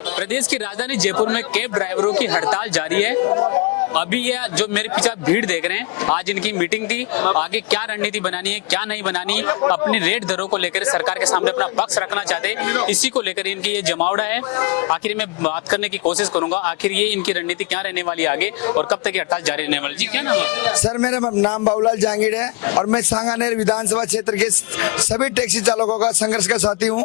प्रदेश की राजधानी जयपुर में कैब ड्राइवरों की हड़ताल जारी है। अभी ये जो मेरे पीछे भीड़ देख रहे हैं, आज इनकी मीटिंग थी। आगे क्या रणनीति बनानी है, क्या नहीं बनानी, अपनी रेट दरों को लेकर सरकार के सामने अपना पक्ष रखना चाहते, इसी को लेकर इनकी ये जमावड़ा है। आखिर मैं बात करने की कोशिश करूंगा, आखिर ये इनकी रणनीति क्या रहने वाली है आगे और कब तक ये हड़ताल जारी रहने वाली। जी क्या नाम है? सर मेरा नाम बाबूलाल जहांगीर है और मैं सांगानेर विधानसभा क्षेत्र के सभी टैक्सी चालकों का संघर्ष का साथी हूं।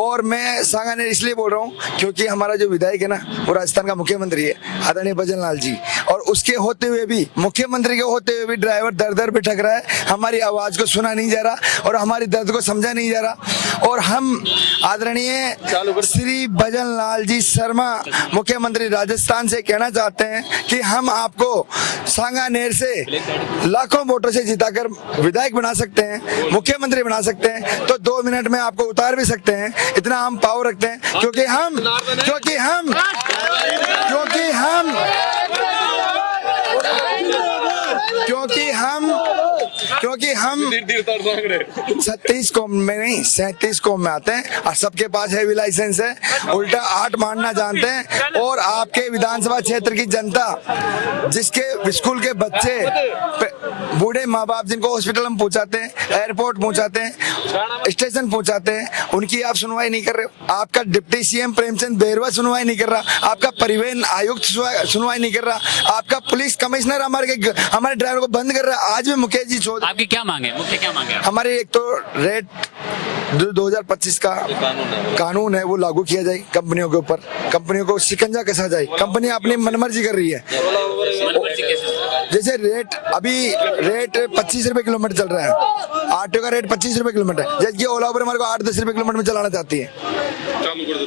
और मैं सांगानेर इसलिए बोल रहा हूं क्योंकि हमारा जो विधायक है ना, वो राजस्थान का मुख्यमंत्री है, आदरणीय भजन लाल जी, और उसके होते हुए भी, मुख्यमंत्री के होते हुए भी ड्राइवर दर दर भटक रहा है। हमारी आवाज को सुना नहीं जा रहा और हमारी दर्द को समझा नहीं जा रहा। और हम आदरणीय श्री भजन लाल जी शर्मा मुख्यमंत्री राजस्थान से कहना चाहते हैं कि हम आपको सांगानेर से लाखों वोटों से जिताकर विधायक बना सकते हैं, मुख्यमंत्री बना सकते हैं, तो 2 मिनट में आपको उतार भी सकते हैं। इतना हम पावर रखते हैं क्योंकि हम क्योंकि हम 36 कौम में नहीं 37 कौम में आते हैं और सबके पास हैवी लाइसेंस है, उल्टा 8 मारना जानते हैं। और आपके विधानसभा क्षेत्र की जनता, जिसके स्कूल के बच्चे, बूढ़े माँ बाप जिनको हॉस्पिटल में पहुंचाते हैं, एयरपोर्ट पहुंचाते हैं, स्टेशन पहुंचाते हैं, उनकी आप सुनवाई नहीं कर रहे हो। आपका डिप्टी सीएम प्रेमचंद बैरवा सुनवाई नहीं कर रहा, आपका परिवहन आयुक्त सुनवाई नहीं कर रहा, आपका पुलिस कमिश्नर हमारे ड्राइवर को बंद कर रहा है। आज भी मुकेश जी छोड़, आपकी क्या मांगे, मुख्य क्या मांगे? हमारे एक तो रेट 2025 का कानून है वो लागू किया जाए कंपनियों के ऊपर, कंपनियों को शिकंजा कसा जाए। कंपनी अपनी मनमर्जी कर रही है। जैसे रेट 25 रुपए किलोमीटर चल रहा है, ऑटो का रेट 25 रुपए किलोमीटर है, जबकि ओला उबर हमारे को 8-10 रुपए किलोमीटर में चलाना चाहती है,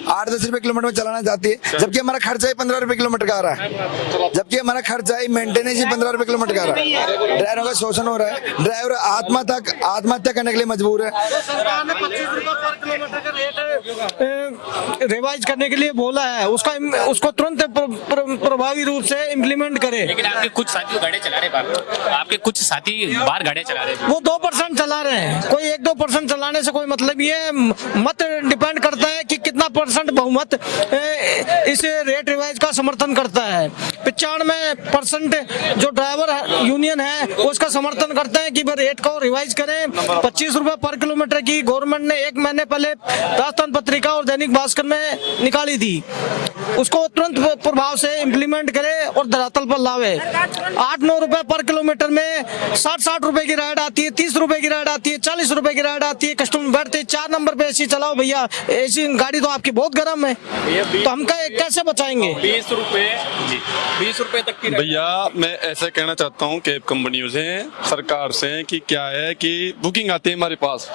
8-10 रुपए किलोमीटर में चलाना चाहती है, जबकि हमारा खर्चा ही 15 रुपए किलोमीटर का आ रहा है, जबकि हमारा खर्चा ही मेंटेनेंस ही 15 रुपए किलोमीटर का आ रहा है। ड्राइवरों का शोषण हो रहा है, ड्राइवर आत्महत्या करने के लिए मजबूर है। रिवाइज करने के लिए बोला है, उसको तुरंत प्रभावी रूप से इम्प्लीमेंट करे। लेकिन आपके कुछ साथी गाड़ियां चला रहे बाहर, आपके कुछ साथी बाहर गाड़ियां चला रहे हैं, वो 2% चला रहे हैं। कोई 1-2% चलाने से कोई मतलब ये मत डिपेंड करता है कि कितना % बहुमत इस रेट रिवाइज का समर्थन करता है। 95% जो ड्राइवर यूनियन है उसका समर्थन करते हैं कि रेट को रिवाइज करें। 25 रुपए पर किलोमीटर की गवर्नमेंट ने 1 महीने पहले राजस्थान पत्रिका और दैनिक भास्कर में निकाली थी, उसको तुरंत प्रभाव से इम्प्लीमेंट करे और धरातल पर लावे। 8-9 रुपए पर किलोमीटर में 60 रुपए की राइड आती है, 30 रुपए की राइड आती है, 40 रुपए की राइड आती है। कस्टमर बैठते 4 नंबर पे एसी चलाओ भैया, एसी गाड़ी तो आपकी बहुत गर्म है, तो हम कैसे बचाएंगे? 20 रुपए तक की भैया मैं ऐसे कहना चाहता हूँ कैब कंपनियों से, सरकार से, कि क्या है कि बुकिंग आती है हमारे पास,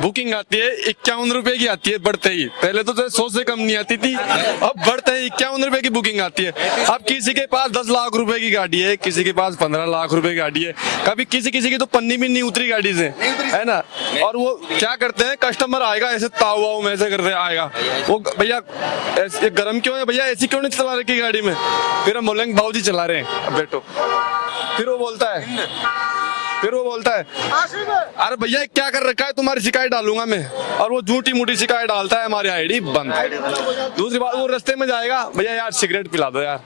बुकिंग आती है 51 रुपए की आती है बढ़ते ही। पहले तो 100 से कम नहीं आती थी, अब बढ़ते ही 51 रुपए की बुकिंग आती है। अब किसी के पास 10 लाख रुपए की गाड़ी है, किसी के पास 15 लाख रुपए की गाड़ी है, कभी किसी की तो पन्नी भी नहीं उतरी गाड़ी से, है ना। और वो क्या करते हैं, कस्टमर आएगा ऐसे ताऊ में ऐसे करते आएगा, वो भैया गर्म क्यों है भैया, ऐसी क्यों नहीं चला रखी गाड़ी में, फिर हम बोलेंगे भाऊ जी चला रहे हैं, अब बैठो। फिर वो बोलता है अरे भैया क्या कर रखा है, तुम्हारी शिकायत डालूंगा मैं, और वो झूठी मूठी शिकायत डालता है, हमारी आईडी बंद। दूसरी बात, वो रास्ते में जाएगा, भैया यार सिगरेट पिला दो यार,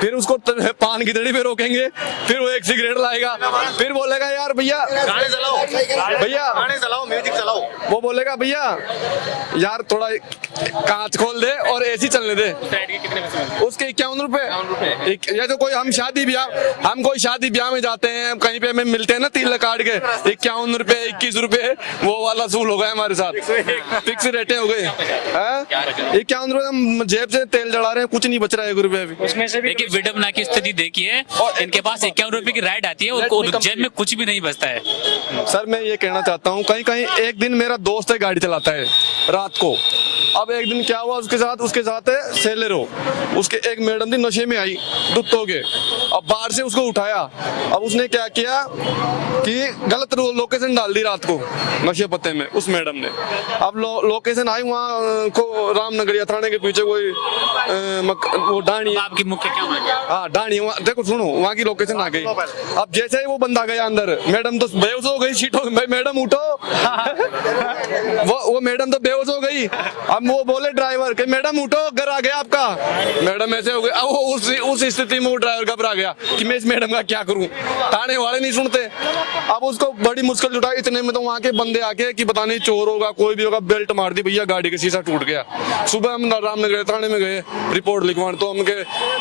फिर उसको पान की दड़ी पे रोकेंगे, फिर वो एक सिगरेट लाएगा, फिर बोलेगा यार भैया गाने चलाओ, म्यूजिक चलाओ, वो बोलेगा भैया यार थोड़ा कांच खोल दे और एसी चलने दे, उसके 51 रुपए। या तो कोई हम कोई शादी ब्याह में जाते हैं, कहीं पे हमें मिलते हैं ना तिल काट के, 51 रुपए 21 रुपए, वो वाला सूल हो गया हमारे साथ, फिक्स रेटें हो गए। 51 रुपए हम जेब से तेल जला रहे हैं, कुछ नहीं बच रहा है 1 रुपए भी। उसमें से देखिए विडम्बना की स्थिति देखिए, इनके पास 51 रुपए की राइड आती है और जेब में कुछ भी नहीं बचता है। सर मैं ये कहना चाहता हूँ, कहीं एक दिन मेरा दोस्त है गाड़ी चलाता है रात को, अब एक दिन क्या हुआ उसके साथ है सेलेरो, उसके एक मैडम थी नशे में आई दुत्तों के, अब बाहर से उसको उठाया, अब उसने क्या किया कि गलत लोकेशन डाल दी रात को नशे पत्ते में उस मैडम ने। अब लोकेशन आई वहाँ को रामनगरिया थाने के पीछे कोई वो डाणी। आपकी मुख्य क्या मांग हाँ डाणी देखो सुनो वहाँ की लोकेशन आ गई। अब जैसे ही वो बंदा गया अंदर, मैडम तो बेहोश हो गई सीटों में, मैडम उठो वो मैडम तो बेहोश हो गई। अब वो बोले ड्राइवर कि मैडम उठो, घर आ गया आपका। मैडम ऐसे हो गई। अब वो उस स्थिति में वो ड्राइवर घबरा गया कि मैं इस मैडम का क्या करूं। थाने वाले नहीं सुनते। अब उसको बड़ी मुश्किल उठाई। इतने में तो वहाँ के बंदे आके कि पता नहीं चोर होगा कोई भी होगा, बेल्ट मार दी भैया, गाड़ी का शीशा टूट गया। सुबह हम रामनगर थाने में गए रिपोर्ट लिखवाने, तो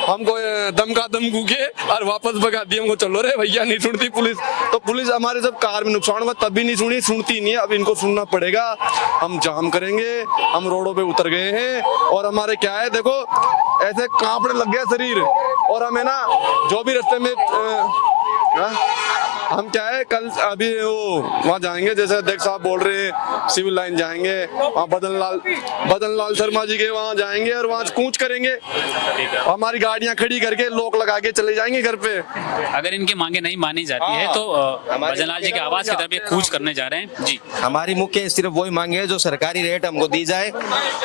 हमको दमका दमकू के और वापस भगा दिए। हमको चलो रे भैया, नहीं सुनती पुलिस। तो पुलिस हमारे जब कार में नुकसान हुआ तब भी नहीं सुनती नहीं है। अब इनको सुनना पड़ेगा। हम जाम करेंगे। हम रोडों पे उतर गए हैं और हमारे क्या है देखो ऐसे कांपने लग गया शरीर। और हमें ना जो भी रास्ते में हम क्या है कल अभी वो वहाँ जाएंगे, जैसे अध्यक्ष साहब बोल रहे हैं सिविल लाइन जाएंगे, वहाँ बदन लाल शर्मा जी के वहाँ जाएंगे और वहाँ कूच करेंगे। हमारी गाड़ियाँ खड़ी करके लोक लगा के चले जाएंगे घर पे। अगर इनकी मांगे नहीं मानी जाती है तो भजनलाल जी के आवाज की तरफ ये कूच करने जा रहे हैं जी। हमारी मुख्य सिर्फ वही मांग है जो सरकारी रेट हमको दी जाए,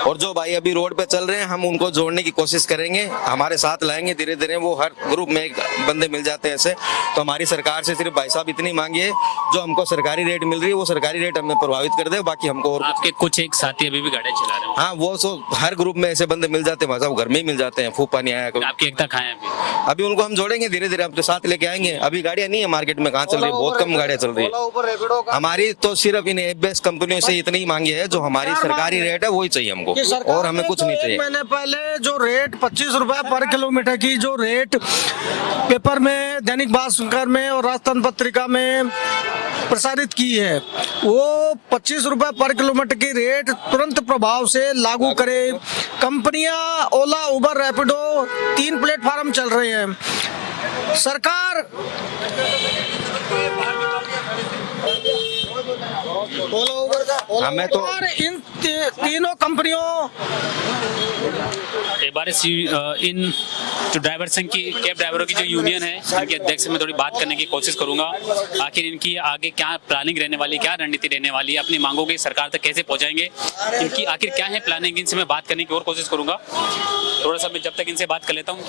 और जो भाई अभी रोड पे चल रहे हैं हम उनको जोड़ने की कोशिश करेंगे, हमारे साथ लाएंगे धीरे धीरे। वो हर ग्रुप में एक बंदे मिल जाते हैं ऐसे। तो हमारी सरकार से सिर्फ भाई साहब इतनी मांगी है, जो हमको सरकारी रेट मिल रही है वो सरकारी रेट हमें प्रभावित कर दे, बाकी हमको और आपके कुछ एक साथी अभी भी गाड़ी चला रहे हैं। हाँ वो सो हर ग्रुप में ऐसे बंदे मिल जाते हैं भाई साहब, घर में ही मिल जाते हैं। फूफा नहीं आया आपकी एकता कहाँ है अभी? अभी उनको हम जोड़ेंगे धीरे धीरे, अपने साथ लेके आएंगे। अभी गाड़ियां नहीं है मार्केट में, कहाँ चल रही है, बहुत कम गाड़ियां चल रही है। हमारी तो सिर्फ इन एप बेस्ड कंपनियों से इतनी ही मांगी है, जो हमारी सरकारी रेट है वही चाहिए हमको, और हमें कुछ नहीं चाहिए। महीने पहले जो रेट 25 रुपए पर किलोमीटर की जो रेट पेपर में, दैनिक भास्कर में और राजस्थान पत्रिका में प्रसारित की है, वो 25 रुपए पर किलोमीटर की रेट तुरंत प्रभाव से लागू करे। कंपनियां ओला, उबर, रैपिडो 3 प्लेटफार्म चल रहे हैं। सरकार हमें तो इन तीनों कंपनियों एक बार इन जो ड्राइवर संघ की, कैब ड्राइवरों की जो यूनियन है, इनके अध्यक्ष से मैं थोड़ी बात करने की कोशिश करूंगा। आखिर इनकी आगे क्या प्लानिंग रहने वाली, क्या रणनीति रहने वाली है, अपनी मांगों की सरकार तक कैसे पहुंचाएंगे, इनकी आखिर क्या है प्लानिंग, इनसे मैं बात करने की और कोशिश करूंगा। थोड़ा सा मैं जब तक इनसे बात कर लेता हूँ।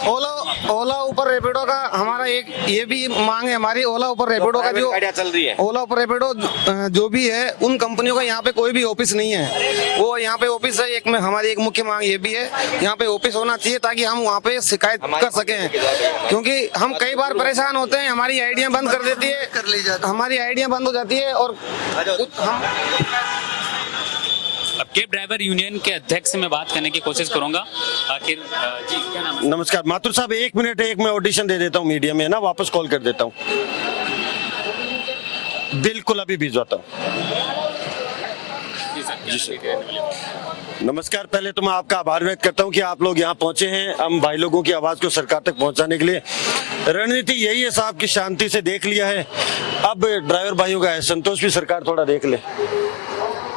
ओला ऊपर रैपिडो का हमारा एक ये भी मांग है हमारी। ओला ऊपर रैपिडो का जो गाड़ियां चल रही है, ओला ऊपर रैपिडो जो भी है, उन कंपनियों का यहाँ पे कोई भी ऑफिस नहीं है। वो यहाँ पे ऑफिस है एक में, हमारी एक मुख्य मांग ये भी है यहाँ पे ऑफिस होना चाहिए, ताकि हम वहाँ पे शिकायत कर सकें। क्योंकि हम कई बार परेशान होते हैं, हमारी आईडियां बंद कर देती है, हमारी आईडियां बंद हो जाती है। और हम अब कैब ड्राइवर यूनियन के अध्यक्ष से मैं बात करने की कोशिश करूंगा। आखिर जी क्या नाम है? नमस्कार माथुर साहब, 1 मिनट, एक मैं ऑडिशन दे देता हूँ मीडिया में ना, वापस कॉल कर देता हूँ। बिल्कुल अभी भिजवाता हूँ। जी सर, नमस्कार। पहले तो मैं आपका आभार व्यक्त करता हूं कि आप लोग यहाँ पहुंचे हैं हम भाई लोगों की आवाज को सरकार तक पहुंचाने के लिए। रणनीति यही है साहब कि शांति से देख लिया है, अब ड्राइवर भाइयों का असंतोष भी सरकार थोड़ा देख ले,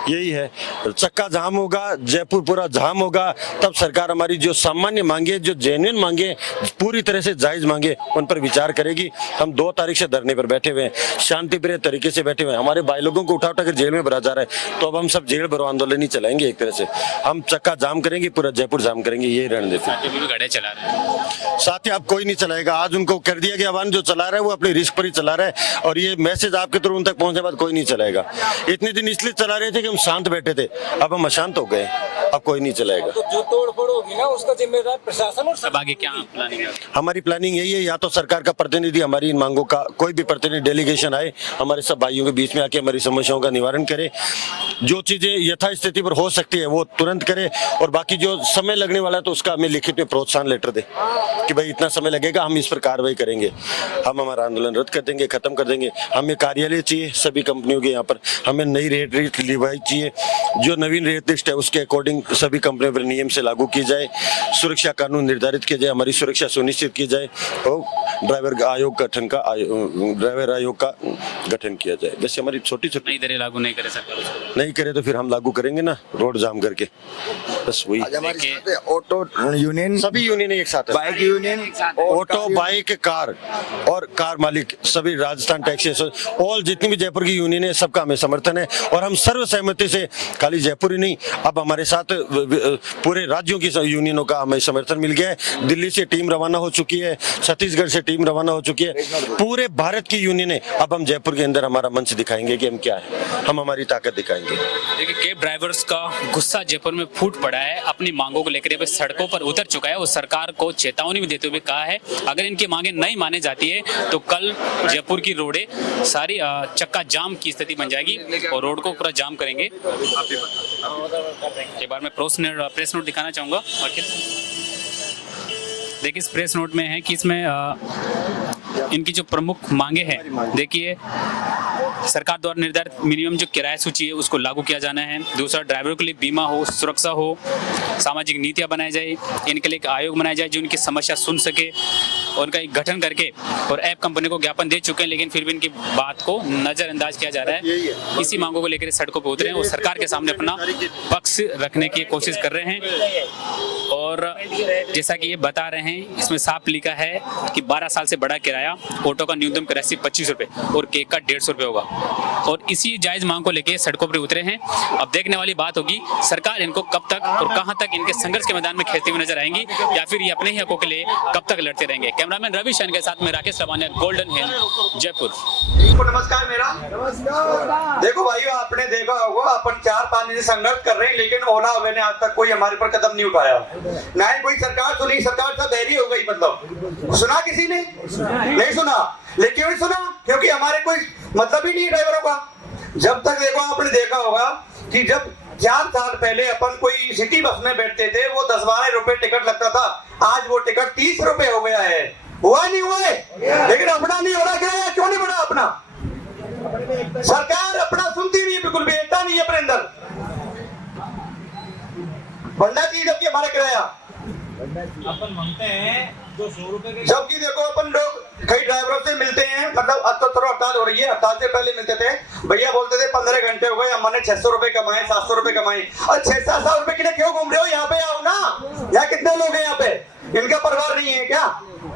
यही है। चक्का जाम होगा, जयपुर पूरा जाम होगा, तब सरकार हमारी जो सामान्य मांगे, जो जेन्युइन मांगे, पूरी तरह से जायज मांगे, उन पर विचार करेगी। हम 2 तारीख से धरने पर बैठे हुए हैं, शांतिप्रिय तरीके से बैठे हुए हैं। हमारे भाई लोगों को उठा उठाकर जेल में भरा जा रहा है, तो अब हम सब जेल भरो आंदोलन ही चलाएंगे। एक तरह से हम चक्का जाम करेंगे, पूरा जयपुर जाम करेंगे, यही रणनीति। गाड़ियां चला रहे हैं, साथ ही आप कोई नहीं चलाएगा, आज उनको कर दिया गया वाहन, जो चला रहा है वो अपने रिस्क पर ही चला रहा है, और ये मैसेज आपके थ्रू उन तक पहुंचने बाद कोई नहीं चलाएगा। इतने दिन इसलिए चला रहे थे कि हम शांत बैठे थे, अब हम अशांत हो गए, अब कोई नहीं चलाएगा। तो जो तोड़फोड़ होगी ना उसका जिम्मेदार प्रशासन। और अब आगे क्या प्लानिंग है? हमारी प्लानिंग यही है, या तो सरकार का प्रतिनिधि हमारी इन मांगों का, कोई भी प्रतिनिधि डेलीगेशन आए, हमारे सब भाइयों के बीच में आके हमारी समस्याओं का निवारण करे। जो चीजें यथास्थिति पर हो सकती है वो तुरंत करे, और बाकी जो समय लगने वाला है तो उसका हमें लिखित में प्रोत्साहन लेटर दे कि भाई इतना समय लगेगा, हम इस पर कार्रवाई करेंगे, हम हमारा आंदोलन रद्द कर देंगे, खत्म कर देंगे। हमें कार्यालय चाहिए सभी कंपनियों के यहाँ पर, हमें नई रेट लिस्ट चाहिए, जो नवीन रेट लिस्ट है उसके अकॉर्डिंग सभी कंपनियों पर नियम से लागू की जाए, सुरक्षा कानून निर्धारित किया जाए, हमारी सुरक्षा सुनिश्चित की जाए, और ड्राइवर आयोग का गठन किया जाए। जैसे हमारी छोटी छोटी नई दरें लागू नहीं करे सरकार, नहीं करे तो फिर हम लागू करेंगे ना, रोड जाम करके, बस वही। आज हमारे साथ है ऑटो यूनियन, सभी यूनियन एक साथ है, bike union, auto, bike, car और कार मालिक, सभी राजस्थान टैक्सी, ऑल जितनी भी जयपुर की यूनियन है, सबका हमें समर्थन है। और हम सर्व सहमति से, खाली जयपुर ही नहीं, अब हमारे साथ पूरे राज्यों की यूनियनों का हमें समर्थन मिल गया है। दिल्ली से टीम रवाना हो चुकी है, छत्तीसगढ़ से टीम रवाना हो चुकी है, पूरे भारत की यूनियन है। अब हम जयपुर के अंदर हमारा मंच दिखाएंगे कि हम क्या है, हम हमारी ताकत दिखाएंगे। देखिए कैब ड्राइवर्स का गुस्सा जयपुर में फूट पड़ा है, अपनी मांगों को लेकर सड़कों पर उतर चुका है और सरकार को चेतावनी भी देते हुए कहा है अगर इनकी मांगे नहीं माने जाती है तो कल जयपुर की रोडें सारी चक्का जाम की स्थिति बन जाएगी और रोड को पूरा जाम करेंगे। एक बार मैं प्रेस नोट दिखाना चाहूंगा। देखिए इस प्रेस नोट में है कि इसमें इनकी जो प्रमुख मांगे हैं, देखिए सरकार द्वारा निर्धारित मिनिमम जो किराया सूची है उसको लागू किया जाना है। दूसरा, ड्राइवरों के लिए बीमा हो, सुरक्षा हो, सामाजिक नीतियां बनाई जाए, इनके लिए एक आयोग बनाया जाए जो इनकी समस्या सुन सके और उनका एक गठन करके, और ऐप कंपनी को ज्ञापन दे चुके हैं लेकिन फिर भी इनकी बात को नजरअंदाज किया जा रहा है। इसी मांगों को लेकर सड़कों पर उतरे हैं और सरकार के सामने अपना पक्ष रखने की कोशिश कर रहे हैं। और जैसा कि ये बता रहे हैं, इसमें साफ लिखा है कि 12 साल से बड़ा किराया, ऑटो का न्यूनतम किराया सिर्फ 25 रुपए और केक का 150 रुपए होगा। और इसी जायज मांग को लेकर सड़कों पर उतरे हैं। अब देखने वाली बात होगी सरकार इनको कब तक और कहां तक इनके संघर्ष के मैदान में खेलती हुई नजर आएंगी या फिर ये अपने ही हकों के लिए कब तक लड़ते रहेंगे। कैमरामैन रवि शैन के साथ में राकेश रवानिया, गोल्डन हिल, जयपुर। नमस्कार मेरा। देखो भाइयों, आपने देखा होगा अपन 4-5 दिन से संघर्ष कर रहे हैं लेकिन ओला उबेर ने आज तक कोई हमारे पर कदम नहीं उठाया, ना ही कोई सरकार सुनी। सरकार सब बहरी हो गई, मतलब सुना किसी ने नहीं सुना। लेकिन क्यों सुना? क्योंकि हमारे कोई मतलब ही नहीं है ड्राइवरों का। जब तक देखो, आपने देखा होगा कि जब 4 साल पहले अपन कोई सिटी बस में बैठते थे वो 10-12 रुपए टिकट लगता था, आज वो टिकट 30 रुपए हो गया है। हुआ नहीं हुआ है, लेकिन अपना नहीं हो रहा। क्या क्यों नहीं बढ़ा अपना? सरकार अपना सुनती नहीं है, बिल्कुल भी एकता नहीं है अपने अंदर। बढ़ना चाहिए जबकि हमारे किराया अपन मांगते हैं जो 100 रुपए के, जबकि देखो अपन लोग कई ड्राइवरों से मिलते हैं, मतलब अब तो थोड़ा हड़ताल हो रही है। हड़ताल से पहले मिलते थे, भैया बोलते थे 15 घंटे हो गए, हमने 600 रुपए कमाए, 700 रुपए कमाए। और 600-700 रुपए के लिए क्यों घूम रहे हो? यहाँ पे आओ ना। यहाँ कितने लोग हैं यहाँ पे? इनका परिवार नहीं है क्या?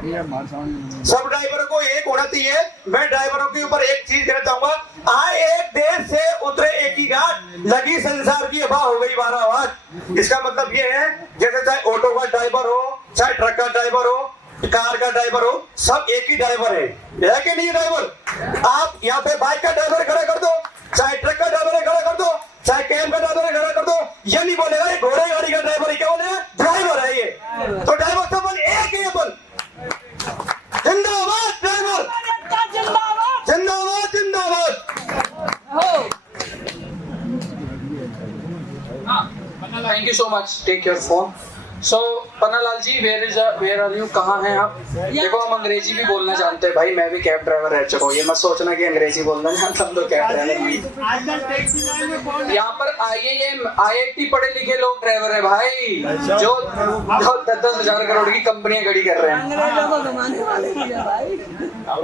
सब ड्राइवरों को एक होना चाहिए। मैं ड्राइवरों के ऊपर एक चीज कहना चाहूंगा, आए एक देश से उतरे एक ही घाट, लगी संसार की हवा हो गई 12 वाट। इसका मतलब ये है जैसे चाहे ऑटो का ड्राइवर हो, चाहे ट्रक का ड्राइवर हो, कार का ड्राइवर हो, सब एक ही ड्राइवर है कि नहीं ड्राइवर? आप यहाँ पे बाइक का ड्राइवर खड़ा कर दो, चाहे ट्रक का ड्राइवर खड़ा कर दो, चाहे कैब का ड्राइवर खड़ा कर दो, ये नहीं बोलेगा ये घोड़े गाड़ी का ड्राइवर है। क्या बोलेगा? ड्राइवर है ये। तो ड्राइवर सब एक ही है। अपन जिंदाबाद ड्राइवर, जिंदाबाद जिंदाबाद। Thank you so much. Take your phone. So Pannalal ji, where are you? कहाँ हैं आप? देखो हम अंग्रेजी भी बोलना जानते हैं भाई, मैं भी कैब ड्राइवर रह चुका हूँ। ये मत सोचना कि अंग्रेजी बोलना जानता हूँ तो कैब ड्राइवर नहीं। यहाँ पर IIT पढ़े लिखे लोग ड्राइवर है भाई, जो 10-10 हजार करोड़ की कंपनियां खड़ी कर रहे हैं।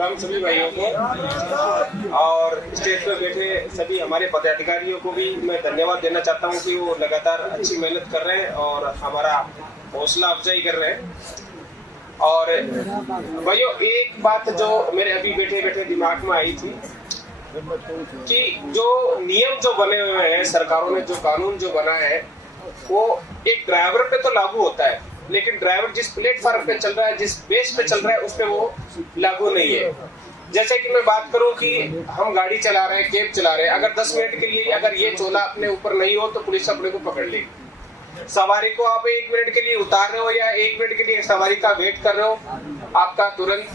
हम सभी भाइयों को और स्टेज पर बैठे सभी हमारे पदाधिकारियों को भी मैं धन्यवाद देना चाहता हूं कि वो लगातार अच्छी मेहनत कर रहे हैं और हमारा हौसला अफजाई कर रहे हैं। और भाइयों, एक बात जो मेरे अभी बैठे बैठे दिमाग में आई थी कि जो नियम जो बने हुए हैं, सरकारों ने जो कानून जो बना है, वो एक ड्राइवर पे तो लागू होता है, लेकिन ड्राइवर जिस प्लेटफॉर्म पे चल रहा है, जिस बेस पे चल रहा है, उस पे वो लागू नहीं है। जैसे कि मैं बात करूं कि हम गाड़ी चला रहे हैं, कैब चला रहे हैं, अगर 10 मिनट के लिए अगर ये चोला अपने ऊपर नहीं हो तो पुलिस अपने को पकड़ लेगी। सवारी को आप 1 मिनट के लिए उतार रहे हो या 1 मिनट के लिए सवारी का वेट कर रहे हो, आपका तुरंत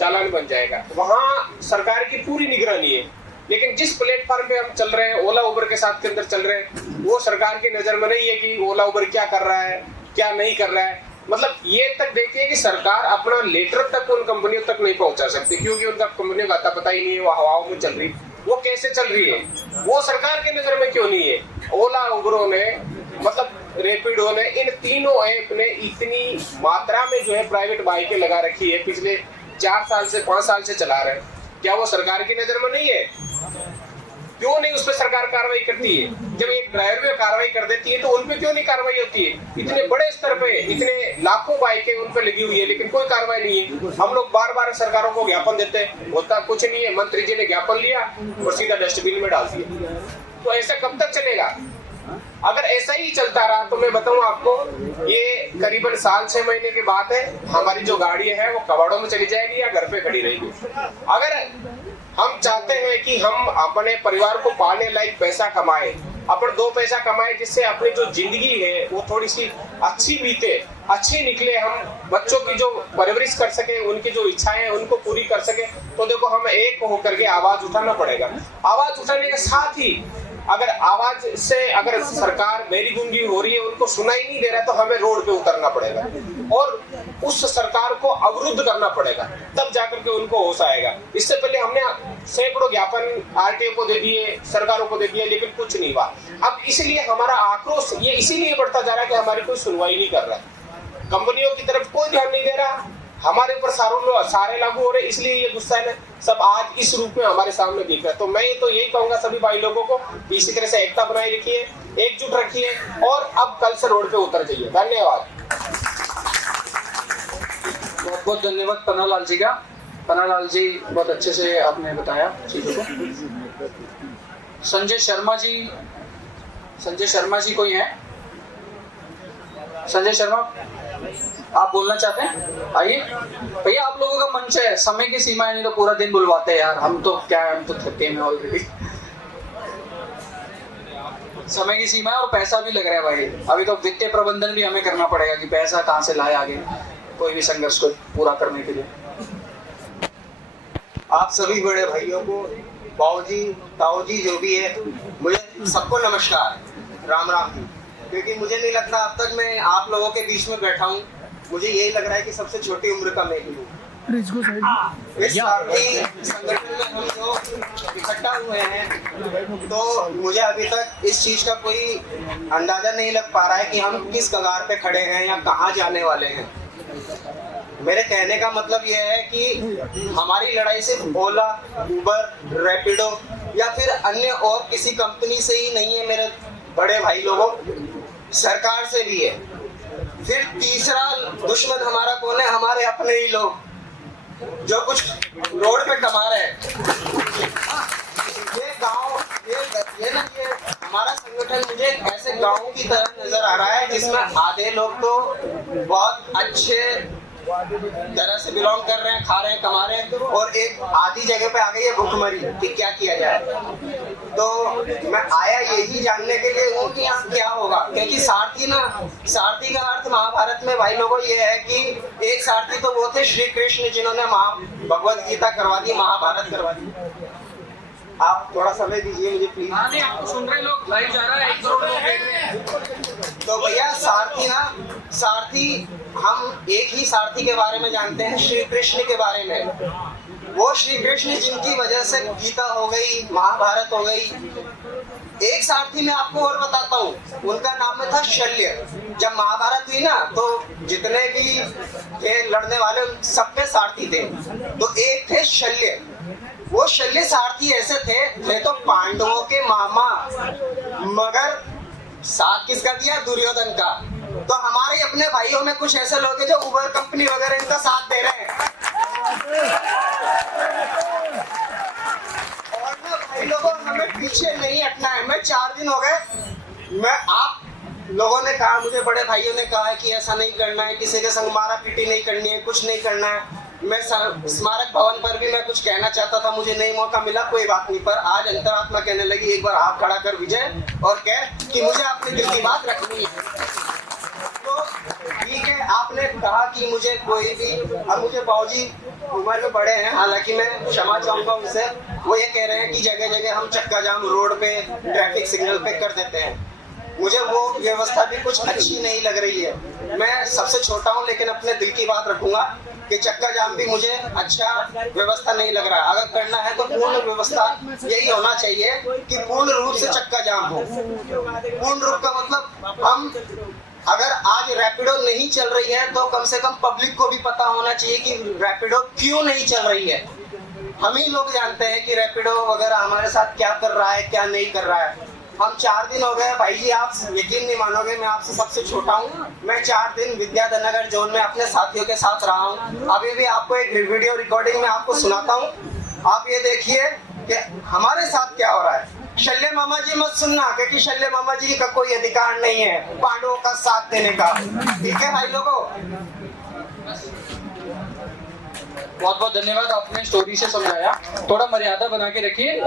चालान बन जाएगा। वहाँ सरकार की पूरी निगरानी है। लेकिन जिस प्लेटफॉर्म पे हम चल रहे हैं, ओला उबर के साथ के अंदर चल रहे हैं, वो सरकार की नजर में नहीं है कि ओला उबर क्या कर रहा है, क्या नहीं कर रहा है। मतलब ये तक देखिए कि सरकार अपना लेटर तक उन कंपनियों तक नहीं पहुंचा सकती, क्योंकि उनका कंपनियों का पता ही नहीं है, वो हवाओं में चल रही, वो कैसे चल रही है, वो सरकार की नजर में क्यों नहीं है। ओला उबरों ने, मतलब रैपिडो ने, इन तीनों ऐप ने इतनी मात्रा में जो है प्राइवेट बाइकें लगा रखी है, पिछले 4 साल से 5 साल से चला रहे हैं। क्या वो सरकार की नजर में नहीं है? क्यों नहीं उस पर सरकार कार्रवाई करती है? जब एक ड्राइवर पे कार्रवाई कर देती है तो उन पे क्यों नहीं कार्रवाई होती है? इतने बड़े स्तर पे इतने लाखों बाइकें उन पे लगी हुई है, लेकिन कोई कार्रवाई नहीं है। हम लोग बार-बार सरकारों को ज्ञापन देते हैं, होता कुछ नहीं है। मंत्री जी ने ज्ञापन लिया और सीधा डस्टबिन में डाल दिया। तो ऐसा कब तक चलेगा? अगर ऐसा ही चलता रहा तो मैं बताऊं आपको, ये करीबन साल 6 महीने की बात है, हमारी जो गाड़ी है वो कबाड़ों में चली जाएगी या घर पे खड़ी रहेगी। अगर हम चाहते हैं कि हम अपने परिवार को पालने लायक पैसा कमाए, अपन 2 पैसा कमाए, जिससे अपनी जो जिंदगी है वो थोड़ी सी अच्छी बीते, अच्छी निकले, हम बच्चों की जो परवरिश कर सके, उनकी जो इच्छाएं हैं उनको पूरी कर सके, तो देखो हमें एक होकर के आवाज उठाना पड़ेगा। आवाज उठाने के साथ ही अगर आवाज से अगर सरकार मेरी गूंगी हो रही है, उनको सुनाई नहीं दे रहा है, तो हमें रोड पे उतरना पड़ेगा और उस सरकार को अवरुद्ध करना पड़ेगा, तब जाकर के उनको होश आएगा। इससे पहले हमने सैकड़ों ज्ञापन आरटीओ को दे दिए, सरकारों को दे दिए, लेकिन कुछ नहीं हुआ। अब इसलिए हमारा आक्रोश ये इसीलिए बढ़ता जा रहा है कि हमारी कोई सुनवाई नहीं कर रहा है, कंपनियों की तरफ कोई ध्यान नहीं दे रहा, हमारे ऊपर सारे लागू हो रहे, इसलिए ये गुस्सा है सब आज इस रूप में हमारे सामने दिख रहा है। तो मैं तो यही कहूंगा सभी भाई लोगों को, इसी तरह से एकता बनाए रखिए, एकजुट रखिए और अब कल से रोड पे उतर जाइए। धन्यवाद। बहुत बहुत धन्यवाद पन्नालाल जी का। पन्नालाल जी बहुत अच्छे से आपने बताया चीजों को। संजय शर्मा जी कोई है? संजय शर्मा आप बोलना चाहते हैं? आइए भैया, आप लोगों का मंच है, समय की सीमा है, नहीं तो पूरा दिन बुलवाते हैं यार, हम तो क्या है, हम तो थके में ऑलरेडी। समय की सीमा है और पैसा भी लग रहा है भाई, अभी तो वित्तीय प्रबंधन भी हमें करना पड़ेगा कि पैसा कहाँ से लाए आगे कोई भी संघर्ष को पूरा करने के लिए। आप सभी बड़े भाइयों को, बाऊजी ताऊजी जो भी है, मुझे सबको नमस्कार, राम राम। क्योंकि मुझे नहीं लगता अब तक मैं आप लोगों के बीच में बैठा हूँ, मुझे यही लग रहा है कि सबसे छोटी उम्र का मैं ही हूँ। इस संगठन में हम लोग इकट्ठा हुए हैं, तो मुझे अभी तक इस चीज का कोई अंदाजा नहीं लग पा रहा है कि हम किस कगार पे खड़े हैं या कहाँ जाने वाले हैं। मेरे कहने का मतलब यह है कि हमारी लड़ाई सिर्फ ओला, उबर, रैपिडो या फिर अन्य और किसी कंपनी से ही नहीं है मेरे बड़े भाई लोगों, सरकार से भी है। फिर तीसरा दुश्मन हमारा कौन है? हमारे अपने ही लोग जो कुछ रोड पे कमा रहे हैं। ये गांव, ये हमारा संगठन मुझे ऐसे गांव की तरह नजर आ रहा है जिसमें आधे लोग तो बहुत अच्छे तरह से बिलोंग कर रहे हैं, खा रहे हैं, कमा रहे हैं, और एक आधी जगह पे आ गई है भुखमरी कि क्या किया जाए। तो मैं आया यही जानने के लिए हूँ कि यहाँ क्या होगा, क्योंकि सारथी का अर्थ महाभारत में भाई लोगों ये है कि एक सारथी तो वो थे श्री कृष्ण जिन्होंने भगवत गीता करवा दी, महाभारत करवा दी। आप थोड़ा समय दीजिए मुझे प्लीज। सुन रहे लोग, लाइव जा रहा है, 1 करोड़ लोग देख रहे हैं। तो भैया सारथी हम एक ही सारथी के बारे में जानते हैं, श्री कृष्ण के बारे में। वो श्री कृष्ण जिनकी वजह से गीता हो गई, महाभारत हो गई। एक सारथी मैं आपको और बताता हूँ, उनका नाम में था शल्य। जब महाभारत हुई ना, तो जितने भी थे लड़ने वाले सब में सारथी थे, तो एक थे शल्य। वो शल्य सारथी ऐसे थे तो पांडवों के मामा, मगर साथ किसका दिया? दुर्योधन का। तो हमारे अपने भाइयों में कुछ ऐसे लोग हैं जो उबर कंपनी वगैरह इनका साथ दे रहे हैं। और ना भाई लोगों, हमें पीछे नहीं हटना है। मैं 4 दिन हो गए, आप लोगों ने कहा, मुझे बड़े भाइयों ने कहा कि ऐसा नहीं करना है, किसी के संग मारा पीटी नहीं करनी है, कुछ नहीं करना है। मैं स्मारक भवन पर भी मैं कुछ कहना चाहता था, मुझे नहीं मौका मिला, कोई बात नहीं। पर आज अंतरात्मा कहने लगी, एक बार हाथ खड़ा कर विजय और कह कि मुझे अपने दिल की बात रखनी है। तो ठीक है, आपने कहा कि मुझे कोई भी, अब मुझे बाऊजी उम्र में बड़े हैं, हालांकि मैं क्षमा चाहूंगा उनसे, वो ये कह रहे हैं कि जगह जगह हम चक्का जाम रोड पे, ट्रैफिक सिग्नल पे कर देते हैं। मुझे वो व्यवस्था भी कुछ अच्छी नहीं लग रही है। मैं सबसे छोटा हूँ, लेकिन अपने दिल की बात रखूंगा कि चक्का जाम भी मुझे अच्छा व्यवस्था नहीं लग रहा है। अगर करना है तो पूर्ण व्यवस्था यही होना चाहिए कि पूर्ण रूप से चक्का जाम हो। पूर्ण रूप का मतलब, हम अगर आज रैपिडो नहीं चल रही है तो कम से कम पब्लिक को भी पता होना चाहिए कि रैपिडो क्यों नहीं चल रही है। हम ही लोग जानते हैं कि रैपिडो वगैरह हमारे साथ क्या कर रहा है, क्या नहीं कर रहा है। हम 4 दिन हो गए भाई जी, आप यकीन नहीं मानोगे, मैं आपसे सबसे छोटा हूँ। मैं 4 दिन विद्याधर नगर जोन में अपने साथियों के साथ रहा हूँ। अभी भी आपको एक वीडियो रिकॉर्डिंग में आपको सुनाता हूँ। आप ये देखिए कि हमारे साथ क्या हो रहा है। शल्य मामा जी मत सुनना, क्योंकि शल्य मामा जी का कोई अधिकार नहीं है पांडवों का साथ देने का। ठीक है भाई लोगों, बहुत बहुत धन्यवाद, आपने स्टोरी से समझाया। थोड़ा मर्यादा बना के रखिए।